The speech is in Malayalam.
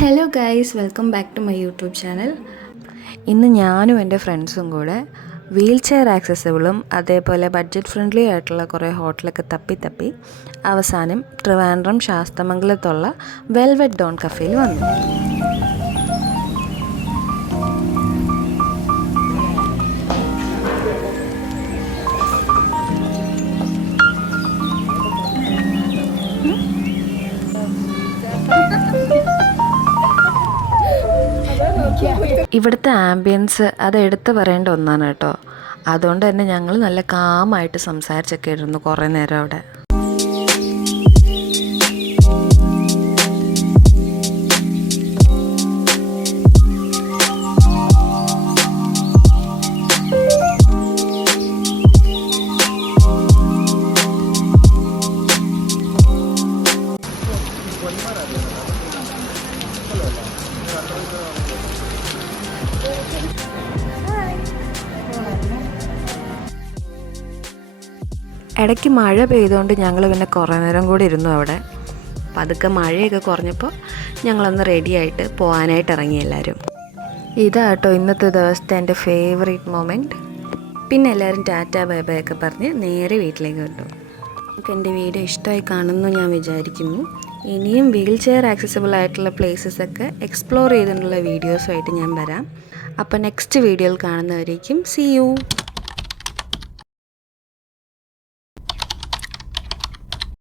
Hello guys, welcome back to my YouTube channel. ഇന്ന് ഞാനും എൻ്റെ ഫ്രണ്ട്സും കൂടെ വീൽ ചെയർ ആക്സസിബിളും അതേപോലെ ബഡ്ജറ്റ് ഫ്രണ്ട്ലി ആയിട്ടുള്ള കുറേ ഹോട്ടലൊക്കെ തപ്പി അവസാനം ട്രിവാൻഡ്രം ശാസ്തമംഗലത്തുള്ള വെൽവെറ്റ് ഡോൺ കഫേയിൽ വന്നു. ഇവിടുത്തെ ആംബിയൻസ് അത് എടുത്തു പറയേണ്ട ഒന്നാണ് കേട്ടോ. അതുകൊണ്ട് തന്നെ ഞങ്ങൾ നല്ല കാമായിട്ട് സംസാരിച്ചൊക്കെ ഇരുന്നു കുറേ നേരം അവിടെ. ഇടയ്ക്ക് മഴ പെയ്തുകൊണ്ട് ഞങ്ങൾ പിന്നെ കുറേ നേരം കൂടി ഇരുന്നു അവിടെ. പതുക്കെ മഴയൊക്കെ കുറഞ്ഞപ്പോൾ ഞങ്ങളൊന്ന് റെഡിയായിട്ട് പോകാനായിട്ട് ഇറങ്ങി എല്ലാവരും. ഇതാട്ടോ ഇന്നത്തെ ദിവസത്തെ എൻ്റെ ഫേവറേറ്റ് മൊമെൻറ്റ്. പിന്നെ എല്ലാവരും ടാറ്റാ ബൈ ബൈ ഒക്കെ പറഞ്ഞ് നേരെ വീട്ടിലേക്ക് വിട്ടു. നമുക്ക് എൻ്റെ വീഡിയോ ഇഷ്ടമായി കാണുമെന്ന് ഞാൻ വിചാരിക്കുന്നു. ഇനിയും വീൽ ചെയർ ആക്സസിബിൾ ആയിട്ടുള്ള പ്ലേസസൊക്കെ എക്സ്പ്ലോർ ചെയ്തിട്ടുള്ള വീഡിയോസുമായിട്ട് ഞാൻ വരാം. അപ്പോൾ നെക്സ്റ്റ് വീഡിയോയിൽ കാണുന്നവരേക്കും സീ യു.